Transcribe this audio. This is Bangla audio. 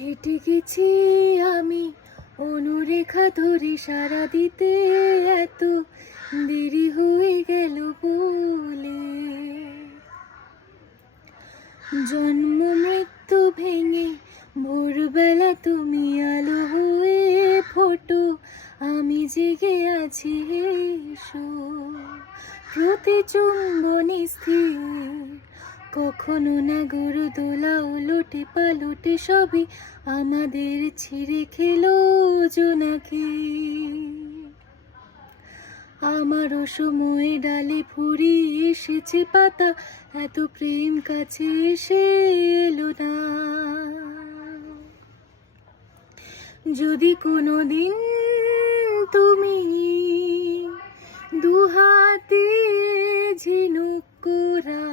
হেঁটে গেছি আমি অনুরেখা ধরে, সারা দিতে এত দেরি হয়ে গেল বলে। জন্ম মৃত্যু ভেঙে ভোরবেলা তুমি আলো হয়ে ফোটো, আমি জেগে আছি এসো। প্রতি চুম্বনে স্থির, কখনো না গরু দোলা ওলটে পালটে, সবই আমাদের ছিঁড়ে খেলো জোনাকি। আমারও সময়ে ডালে ফুরিয়ে এসেছে পাতা, এত প্রেম কাছে এসে এলো না। যদি কোনো দিন তুমি দুহাতে ঝিনুক কোরা